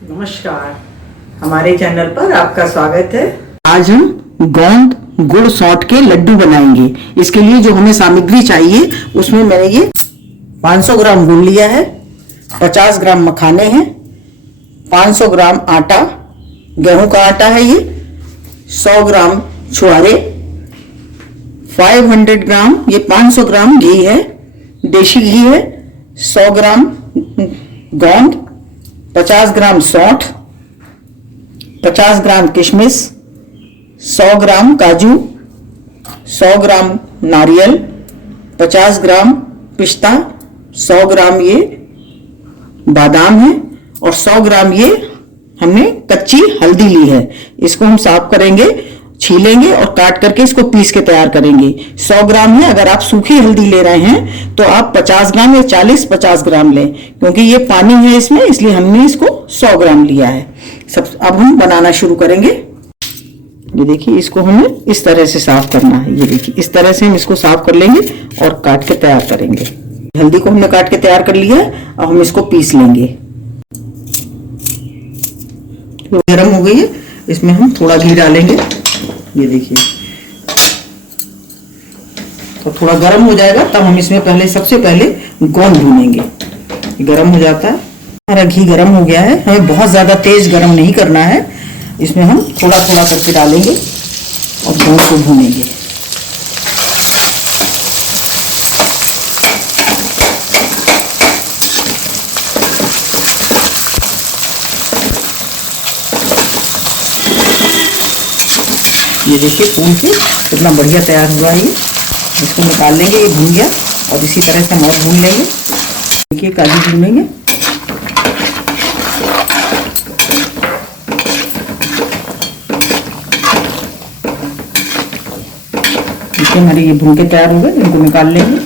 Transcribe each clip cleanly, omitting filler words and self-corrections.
नमस्कार, हमारे चैनल पर आपका स्वागत है। आज हम गोंद गुड़ सौंठ के लड्डू बनाएंगे। इसके लिए जो हमें सामग्री चाहिए उसमें मैंने ये 500 ग्राम गुड़ लिया है, 50 ग्राम मखाने हैं, 500 ग्राम आटा, गेहूं का आटा है ये, 100 ग्राम छुआरे, 500 ग्राम ये 500 ग्राम घी है, देशी घी है, 100 ग्राम गोंद, 50 ग्राम सौंठ, 50 ग्राम किशमिश, 100 ग्राम काजू, 100 ग्राम नारियल, 50 ग्राम पिस्ता, 100 ग्राम ये बादाम है और 100 ग्राम ये हमने कच्ची हल्दी ली है। इसको हम साफ करेंगे, छीलेंगे और काट करके इसको पीस के तैयार करेंगे। 100 ग्राम है। अगर आप सूखी हल्दी ले रहे हैं तो आप 50 ग्राम या 40-50 ग्राम लें, क्योंकि ये पानी है इसमें, इसलिए हमने इसको 100 ग्राम लिया है। अब हम बनाना शुरू करेंगे। ये देखिए, इसको हमें इस तरह से साफ करना है। ये देखिए, इस तरह से हम इसको साफ कर लेंगे और काट के तैयार करेंगे। हल्दी को हमने काट के तैयार कर लिया है। अब हम इसको पीस लेंगे। गर्म हो गई है, इसमें हम थोड़ा घी डालेंगे। ये देखिए, तो थोड़ा गर्म हो जाएगा तब हम इसमें सबसे पहले गोंद भूनेंगे। गर्म हो जाता है, हमारा घी गर्म हो गया है। हमें बहुत ज्यादा तेज गर्म नहीं करना है, इसमें हम थोड़ा थोड़ा करके डालेंगे और गोंद को भूनेंगे। ये देखिए, फूल के कितना बढ़िया तैयार हुआ है। ये इसको निकाल लेंगे, ये भून गया। और इसी तरह से हम और भून लेंगे। देखिए, काजू भूनेंगे। देखिए, हमारे ये भून के तैयार हो गए। इनको निकाल लेंगे,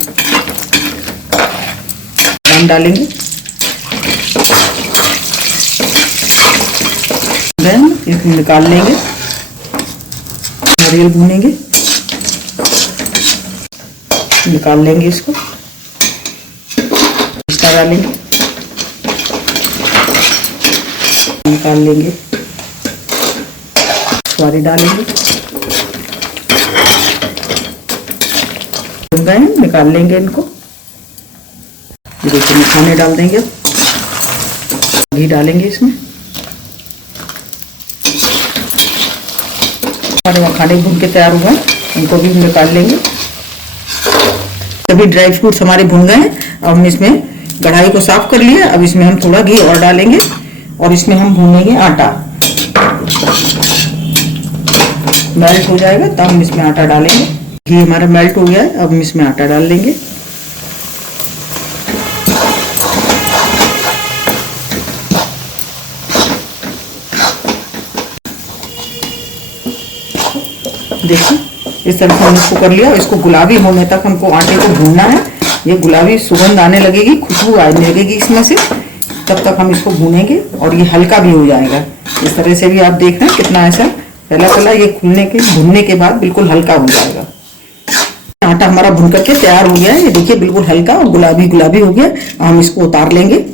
बादाम डालेंगे, इसको निकाल लेंगे। नारियल भूनेंगे, निकाल लेंगे इसको। पिस्ता डालेंगे, निकाल लेंगे। छुआरे डालेंगे, भून गए हैं, निकाल लेंगे इनको। देखिए, मखाने डाल देंगे। घी डालेंगे इसमें। हमारे मखाने भून के तैयार हुए हैं, इनको भी निकाल लेंगे। सभी ड्राई फ्रूट्स हमारे भुन गए हैं। अब हम इसमें कढ़ाई को साफ कर लिया। अब इसमें हम थोड़ा घी और डालेंगे और इसमें हम भूनेंगे आटा। मेल्ट हो जाएगा तब हम इसमें आटा डालेंगे। घी हमारा मेल्ट हो गया है, अब हम इसमें आटा डाल लेंगे। देखिए, इस तरह से हमने इसको कर लिया। इसको गुलाबी होने तक हमको आटे को भूनना है। ये गुलाबी सुगंध आने लगेगी, खुशबू आने लगेगी इसमें से, तब तक हम इसको भूनेंगे और ये हल्का भी हो जाएगा। इस तरह से भी आप देख रहे हैं कितना ऐसा पहला ये भूनने के बाद बिल्कुल हल्का हो जाएगा। आटा हमारा भून करके तैयार हो गया है। ये देखिए, बिल्कुल हल्का और गुलाबी गुलाबी हो गया। हम इसको उतार लेंगे।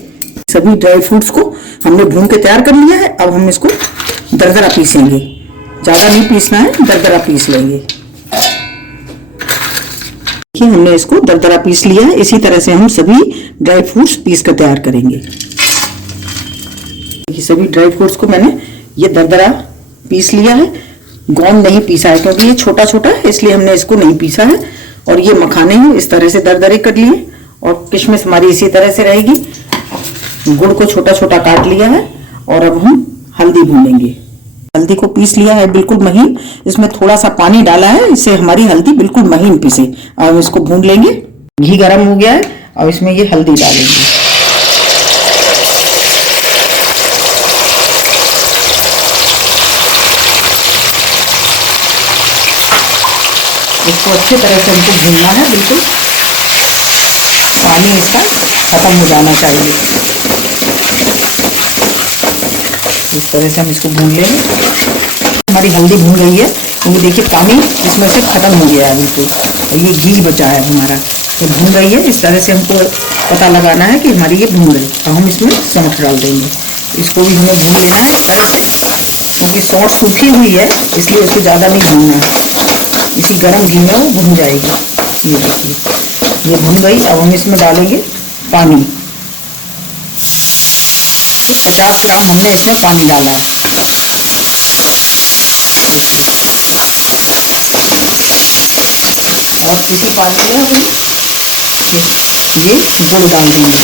सभी ड्राई फ्रूट्स को हमने भून के तैयार कर लिया है। अब हम इसको दरदरा पीसेंगे। ज्यादा नहीं पीसना है, दरदरा पीस लेंगे। देखिए, हमने इसको दरदरा पीस लिया है। इसी तरह से हम सभी ड्राई फ्रूट्स पीस कर तैयार करेंगे। देखिए, सभी ड्राई फ्रूट्स को मैंने ये दरदरा पीस लिया है। गोंद नहीं पीसा है क्योंकि ये छोटा छोटा है, इसलिए हमने इसको नहीं पीसा है। और ये मखाने हैं, इस तरह से दरदरे कर लिए। और किशमिश हमारी इसी तरह से रहेगी। गुड़ को छोटा छोटा काट लिया है। और अब हम हल्दी भूनेंगे। हल्दी को पीस लिया है बिल्कुल महीन। इसमें थोड़ा सा पानी डाला है, इससे हमारी हल्दी बिल्कुल महीन पीसे। अब इसको भून लेंगे। घी गर्म हो गया है, और इसमें ये हल्दी डालेंगे। इसको अच्छे तरह से हमको भूनना है। बिल्कुल पानी इसका खत्म हो जाना चाहिए। इस तरह से हम इसको भून लेंगे। हमारी हल्दी भून गई है, क्योंकि देखिए पानी इसमें से खत्म हो गया है बिल्कुल, और ये घी बचा है हमारा। ये भून रही है, इस तरह से हमको पता लगाना है कि हमारी ये भून गई। अब हम इसमें सौंठ डाल देंगे। इसको भी हमें भून लेना है इस तरह से, क्योंकि सौंठ सूखी हुई है इसलिए इसको ज़्यादा नहीं भूनना है, इसी गर्म घी में वो भून जाएगी। ये देखिए ये भून गई। अब हम इसमें डालेंगे पानी। 50 ग्राम हमने इसमें पानी डाला है। और इसी पानी में हम ये गुड़ डाल देंगे।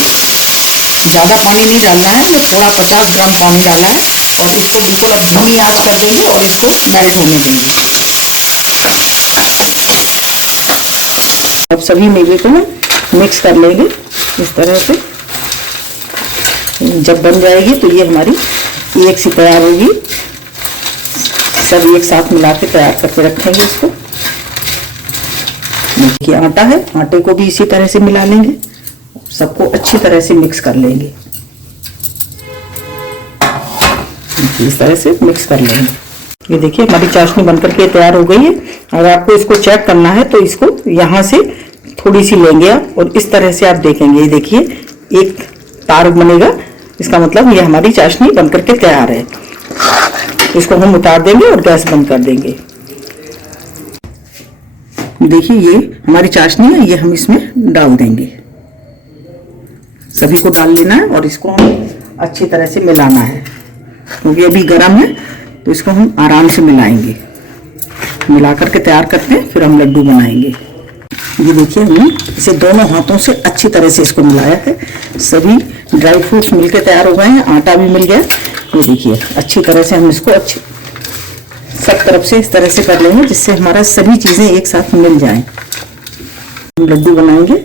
ज़्यादा पानी नहीं डालना है, ये थोड़ा 50 ग्राम पानी डाला है। और इसको बिल्कुल अब धीमी आंच कर देंगे और इसको मेल्ट होने देंगे। अब सभी मेवे को मिक्स कर लेंगे इस तरह से। जब बन जाएगी तो ये हमारी एक सी तैयार होगी। सब एक साथ मिला के तैयार करके रखेंगे इसको। देखिए आटा है, आटे को भी इसी तरह से मिला लेंगे, सबको अच्छी तरह से मिक्स कर लेंगे। इस तरह से मिक्स कर लेंगे। ये देखिए हमारी चाशनी बनकर के तैयार हो गई है। अगर आपको इसको चेक करना है तो इसको यहाँ से थोड़ी सी लेंगे आप और इस तरह से आप देखेंगे। ये देखिए एक तार बनेगा, इसका मतलब ये हमारी चाशनी बनकर के तैयार है। इसको हम उतार देंगे और गैस बंद कर देंगे। देखिए ये हमारी चाशनी है, ये हम इसमें डाल देंगे। सभी को डाल लेना है और इसको हम अच्छी तरह से मिलाना है, क्योंकि अभी गर्म है तो इसको हम आराम से मिलाएंगे। मिला करके तैयार करते हैं, फिर हम लड्डू बनाएंगे। ये देखिए हमने इसे दोनों हाथों से अच्छी तरह से इसको मिलाया है। सभी ड्राई फ्रूट्स मिलके तैयार हो गए हैं, आटा भी मिल गया। ये देखिए अच्छी तरह से हम इसको अच्छी सब तरफ से इस तरह से कर लेंगे, जिससे हमारा सभी चीजें एक साथ मिल जाएं। हम लड्डू बनाएंगे।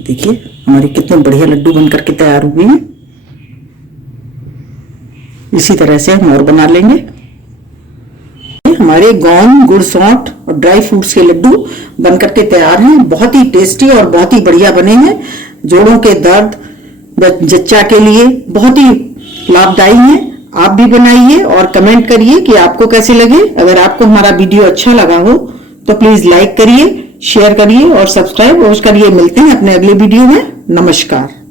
देखिए हमारी कितने बढ़िया लड्डू बनकर के तैयार हुए हैं। इसी तरह से हम और बना लेंगे। हमारे गोंद, गुड़, सौंठ और ड्राई फ्रूट्स के लड्डू बनकर के तैयार हैं। बहुत ही टेस्टी और बहुत ही बढ़िया बने हैं। जोड़ों के दर्द, जच्चा के लिए बहुत ही लाभदायी हैं। आप भी बनाइए और कमेंट करिए कि आपको कैसे लगे। अगर आपको हमारा वीडियो अच्छा लगा हो तो प्लीज लाइक करिए, शेयर करिए और सब्सक्राइब और करिए। मिलते हैं अपने अगले वीडियो में। नमस्कार।